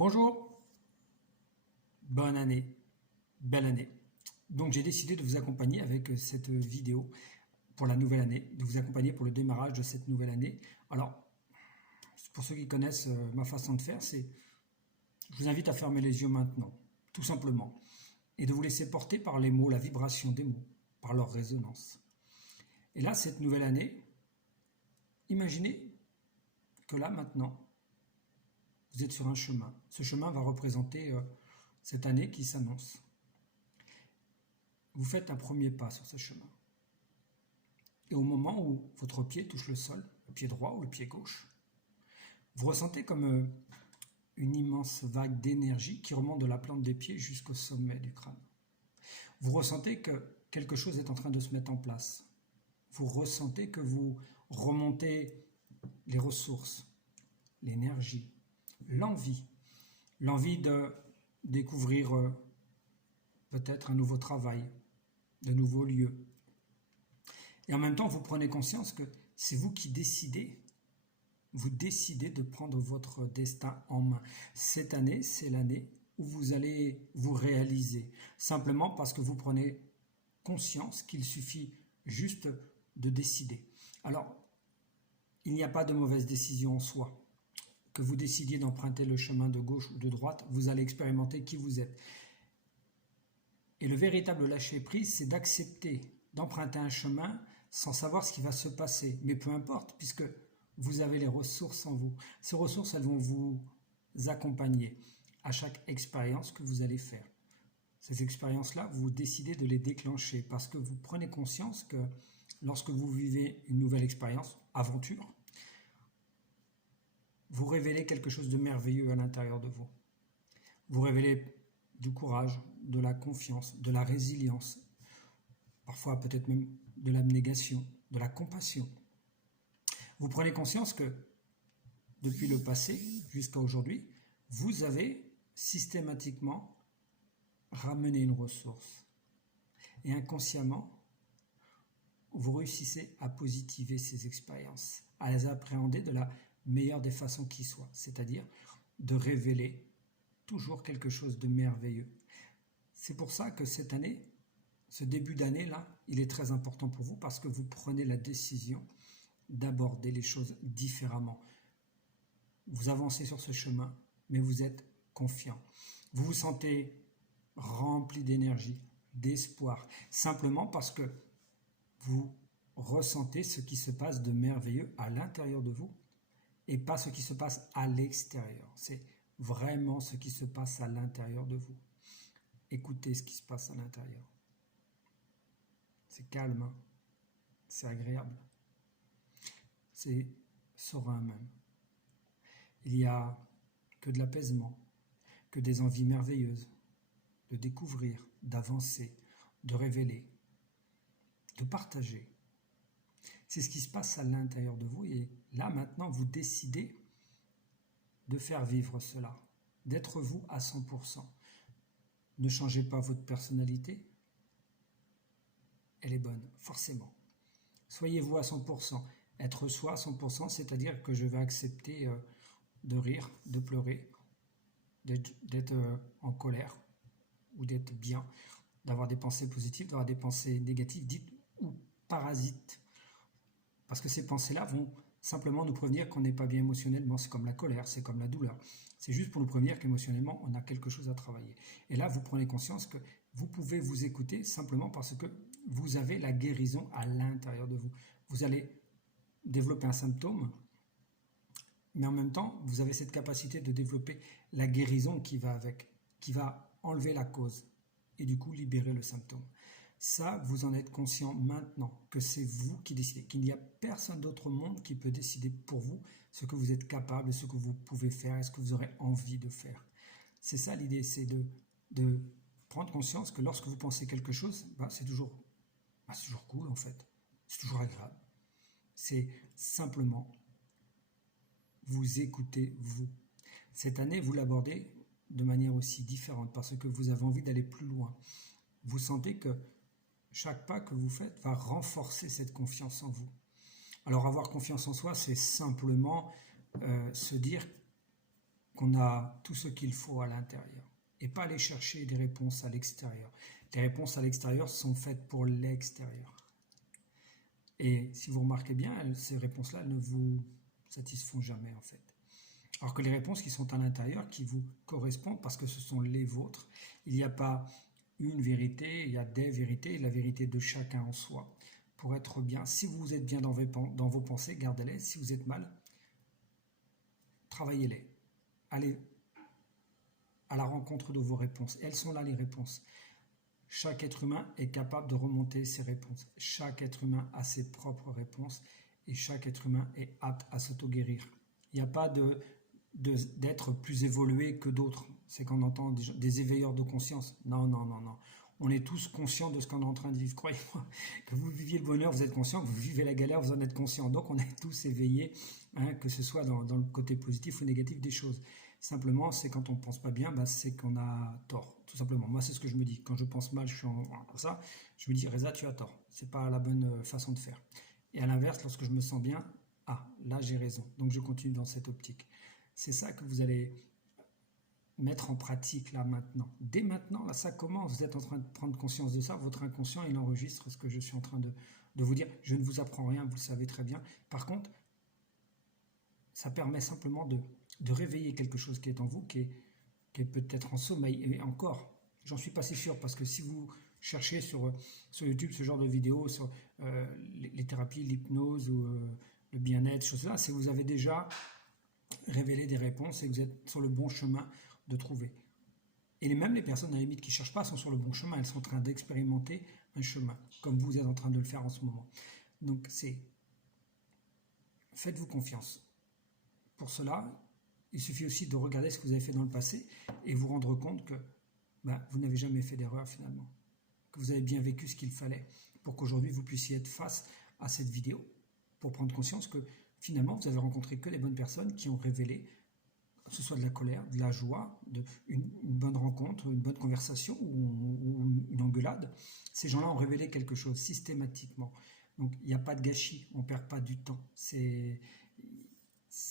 Bonjour, bonne année, belle année. Donc j'ai décidé de vous accompagner avec cette vidéo pour la nouvelle année, de vous accompagner pour le démarrage de cette nouvelle année. Alors, pour ceux qui connaissent ma façon de faire, c'est je vous invite à fermer les yeux maintenant, tout simplement, et de vous laisser porter par les mots, la vibration des mots, par leur résonance. Et là, cette nouvelle année, imaginez que là, maintenant, vous êtes sur un chemin. Ce chemin va représenter cette année qui s'annonce. Vous faites un premier pas sur ce chemin. Et au moment où votre pied touche le sol, le pied droit ou le pied gauche, vous ressentez comme une immense vague d'énergie qui remonte de la plante des pieds jusqu'au sommet du crâne. Vous ressentez que quelque chose est en train de se mettre en place. Vous ressentez que vous remontez les ressources, l'énergie, l'envie de découvrir peut-être un nouveau travail, de nouveaux lieux. Et en même temps, vous prenez conscience que c'est vous qui décidez. Vous décidez de prendre votre destin en main. Cette année, c'est l'année où vous allez vous réaliser. Simplement parce que vous prenez conscience qu'il suffit juste de décider. Alors, il n'y a pas de mauvaise décision en soi. Que vous décidiez d'emprunter le chemin de gauche ou de droite, vous allez expérimenter qui vous êtes. Et le véritable lâcher-prise, c'est d'accepter d'emprunter un chemin sans savoir ce qui va se passer. Mais peu importe, puisque vous avez les ressources en vous. Ces ressources, elles vont vous accompagner à chaque expérience que vous allez faire. Ces expériences-là, vous décidez de les déclencher parce que vous prenez conscience que lorsque vous vivez une nouvelle expérience, aventure, vous révélez quelque chose de merveilleux à l'intérieur de vous. Vous révélez du courage, de la confiance, de la résilience, parfois peut-être même de l'abnégation, de la compassion. Vous prenez conscience que depuis le passé jusqu'à aujourd'hui, vous avez systématiquement ramené une ressource. Et inconsciemment, vous réussissez à positiver ces expériences, à les appréhender de la meilleure des façons qui soit, c'est-à-dire de révéler toujours quelque chose de merveilleux. C'est pour ça que cette année, ce début d'année-là, il est très important pour vous parce que vous prenez la décision d'aborder les choses différemment. Vous avancez sur ce chemin, mais vous êtes confiant. Vous vous sentez rempli d'énergie, d'espoir, simplement parce que vous ressentez ce qui se passe de merveilleux à l'intérieur de vous et pas ce qui se passe à l'extérieur. C'est vraiment ce qui se passe à l'intérieur de vous. Écoutez ce qui se passe à l'intérieur. C'est calme, hein? C'est agréable. C'est serein même. Il n'y a que de l'apaisement, que des envies merveilleuses de découvrir, d'avancer, de révéler, de partager. C'est ce qui se passe à l'intérieur de vous et là maintenant vous décidez de faire vivre cela, d'être vous à 100%. Ne changez pas votre personnalité, elle est bonne, forcément. Soyez vous à 100%. Être soi à 100%, c'est-à-dire que je vais accepter de rire, de pleurer, d'être en colère ou d'être bien, d'avoir des pensées positives, d'avoir des pensées négatives, dites ou parasites. Parce que ces pensées-là vont simplement nous prévenir qu'on n'est pas bien émotionnellement. C'est comme la colère, c'est comme la douleur. C'est juste pour nous prévenir qu'émotionnellement, on a quelque chose à travailler. Et là, vous prenez conscience que vous pouvez vous écouter simplement parce que vous avez la guérison à l'intérieur de vous. Vous allez développer un symptôme, mais en même temps, vous avez cette capacité de développer la guérison qui va avec, qui va enlever la cause et du coup libérer le symptôme. Ça, vous en êtes conscient maintenant, que c'est vous qui décidez, qu'il n'y a personne d'autre au monde qui peut décider pour vous ce que vous êtes capable, ce que vous pouvez faire et ce que vous aurez envie de faire. C'est ça l'idée, c'est de prendre conscience que lorsque vous pensez quelque chose, c'est toujours cool en fait, c'est toujours agréable. C'est simplement vous écoutez vous. Cette année, vous l'abordez de manière aussi différente parce que vous avez envie d'aller plus loin. Vous sentez que chaque pas que vous faites va renforcer cette confiance en vous. Alors avoir confiance en soi, c'est simplement se dire qu'on a tout ce qu'il faut à l'intérieur et pas aller chercher des réponses à l'extérieur. Les réponses à l'extérieur sont faites pour l'extérieur. Et si vous remarquez bien, ces réponses-là ne vous satisfont jamais en fait. Alors que les réponses qui sont à l'intérieur, qui vous correspondent parce que ce sont les vôtres, il n'y a pas une vérité, il y a des vérités, la vérité de chacun en soi. Pour être bien, si vous êtes bien dans vos pensées, gardez-les. Si vous êtes mal, travaillez-les. Allez à la rencontre de vos réponses. Elles sont là les réponses. Chaque être humain est capable de remonter ses réponses. Chaque être humain a ses propres réponses et chaque être humain est apte à s'auto-guérir. Il n'y a pas d'être plus évolué que d'autres. C'est qu'on entend des éveilleurs de conscience. Non, non, non, non. On est tous conscients de ce qu'on est en train de vivre. Croyez-moi, que vous viviez le bonheur, vous êtes conscient, que vous vivez la galère, vous en êtes conscient. Donc on est tous éveillés, hein, que ce soit dans le côté positif ou négatif des choses. Simplement, c'est quand on ne pense pas bien, bah, c'est qu'on a tort, tout simplement. Moi, c'est ce que je me dis. Quand je pense mal, je suis comme ça, je me dis, Reza, tu as tort. C'est pas la bonne façon de faire. Et à l'inverse, lorsque je me sens bien, ah, là, j'ai raison. Donc, je continue dans cette optique. C'est ça que vous allez mettre en pratique là maintenant. Dès maintenant, là, ça commence. Vous êtes en train de prendre conscience de ça. Votre inconscient, il enregistre ce que je suis en train de vous dire. Je ne vous apprends rien, vous le savez très bien. Par contre, ça permet simplement de réveiller quelque chose qui est en vous, qui est peut-être en sommeil. Et encore, j'en suis pas si sûr, parce que si vous cherchez sur YouTube ce genre de vidéos sur les thérapies, l'hypnose ou le bien-être, choses là, c'est que vous avez déjà révélé des réponses et que vous êtes sur le bon chemin de trouver. Et même les personnes à la limite qui ne cherchent pas sont sur le bon chemin, elles sont en train d'expérimenter un chemin, comme vous êtes en train de le faire en ce moment. Donc faites-vous confiance. Pour cela, il suffit aussi de regarder ce que vous avez fait dans le passé et vous rendre compte que vous n'avez jamais fait d'erreur finalement, que vous avez bien vécu ce qu'il fallait pour qu'aujourd'hui vous puissiez être face à cette vidéo, pour prendre conscience que finalement vous avez rencontré que les bonnes personnes qui ont révélé, que ce soit de la colère, de la joie, une bonne rencontre, une bonne conversation ou une engueulade. Ces gens-là ont révélé quelque chose systématiquement. Donc il n'y a pas de gâchis, on ne perd pas du temps. C'est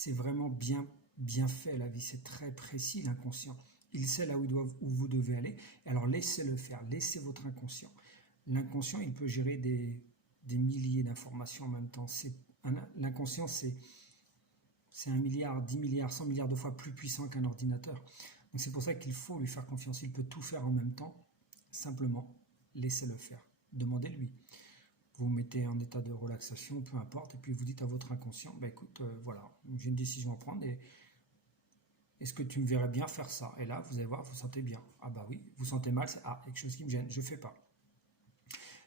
vraiment bien fait la vie, c'est très précis l'inconscient. Il sait là où vous devez aller, alors laissez-le faire, laissez votre inconscient. L'inconscient, il peut gérer des milliers d'informations en même temps. L'inconscient, c'est 1 milliard, 10 milliards, 100 milliards de fois plus puissant qu'un ordinateur. Donc c'est pour ça qu'il faut lui faire confiance, il peut tout faire en même temps, simplement laissez-le faire, demandez-lui. Vous vous mettez en état de relaxation, peu importe, et puis vous dites à votre inconscient, écoute, voilà, j'ai une décision à prendre, et est-ce que tu me verrais bien faire ça? Et là, vous allez voir, vous sentez bien. Ah bah oui, vous sentez mal, c'est quelque chose qui me gêne, je ne fais pas.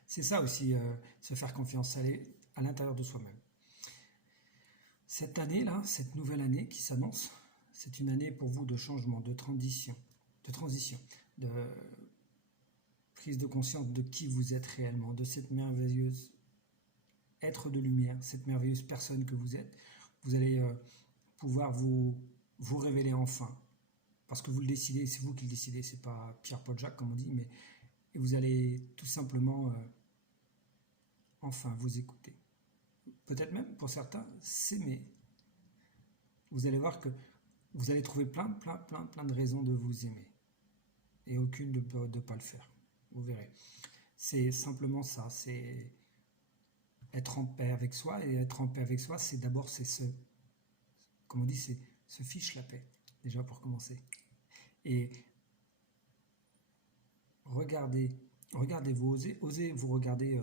C'est ça aussi, se faire confiance, aller à l'intérieur de soi-même. Cette année-là, cette nouvelle année qui s'annonce, c'est une année pour vous de changement, de transition, de prise de conscience de qui vous êtes réellement, de cette merveilleuse être de lumière, cette merveilleuse personne que vous êtes. Vous allez pouvoir vous révéler enfin, parce que vous le décidez, c'est vous qui le décidez, c'est pas Pierre-Paul Jacques comme on dit, mais vous allez tout simplement enfin vous écouter. Peut-être même pour certains s'aimer. Vous allez voir que vous allez trouver plein de raisons de vous aimer et aucune de ne pas le faire. Vous verrez. C'est simplement ça, c'est être en paix avec soi, et être en paix avec soi, c'est d'abord, comme on dit, c'est se fiche la paix, déjà pour commencer. Et regardez-vous, osez vous regarder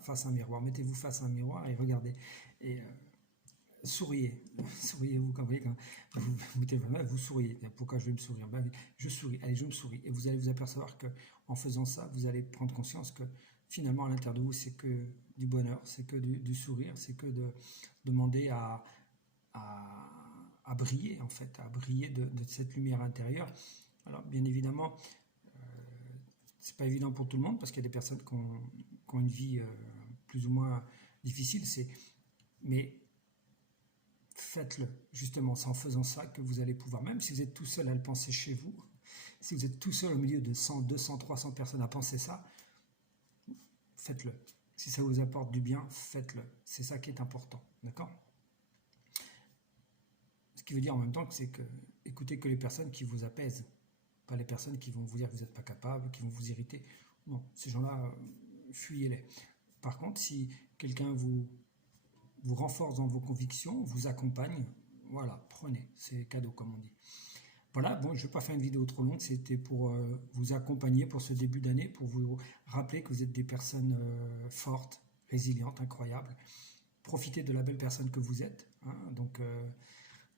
face à un miroir, mettez-vous face à un miroir et regardez, et souriez-vous, quand vous mettez vous souriez. Pourquoi je vais me sourire? Je souris, allez, je me souris. Et vous allez vous apercevoir que en faisant ça, vous allez prendre conscience que finalement à l'intérieur de vous, c'est que du bonheur, c'est que du sourire, c'est que de demander à briller, en fait, à briller de cette lumière intérieure. Alors bien évidemment, c'est pas évident pour tout le monde, parce qu'il y a des personnes qui ont une vie plus ou moins difficile, mais faites-le, justement, c'est en faisant ça que vous allez pouvoir, même si vous êtes tout seul à le penser chez vous, si vous êtes tout seul au milieu de 100, 200, 300 personnes à penser ça, faites-le. Si ça vous apporte du bien, faites-le. C'est ça qui est important, d'accord? qui veut dire en même temps que c'est que écoutez que les personnes qui vous apaisent, pas les personnes qui vont vous dire que vous n'êtes pas capable, qui vont vous irriter. Non, ces gens-là, fuyez-les. Par contre, si quelqu'un vous renforce dans vos convictions, vous accompagne, voilà, prenez, c'est cadeau comme on dit. Voilà, bon, je ne vais pas faire une vidéo trop longue, c'était pour vous accompagner pour ce début d'année, pour vous rappeler que vous êtes des personnes fortes, résilientes, incroyables. Profitez de la belle personne que vous êtes. Hein, donc,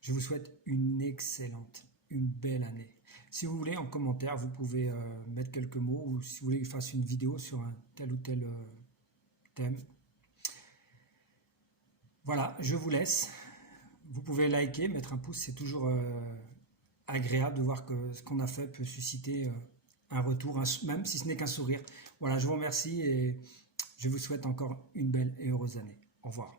je vous souhaite une excellente, une belle année. Si vous voulez, en commentaire, vous pouvez mettre quelques mots, ou si vous voulez que je fasse une vidéo sur un tel ou tel thème. Voilà, je vous laisse. Vous pouvez liker, mettre un pouce, c'est toujours agréable de voir que ce qu'on a fait peut susciter un retour, même si ce n'est qu'un sourire. Voilà, je vous remercie et je vous souhaite encore une belle et heureuse année. Au revoir.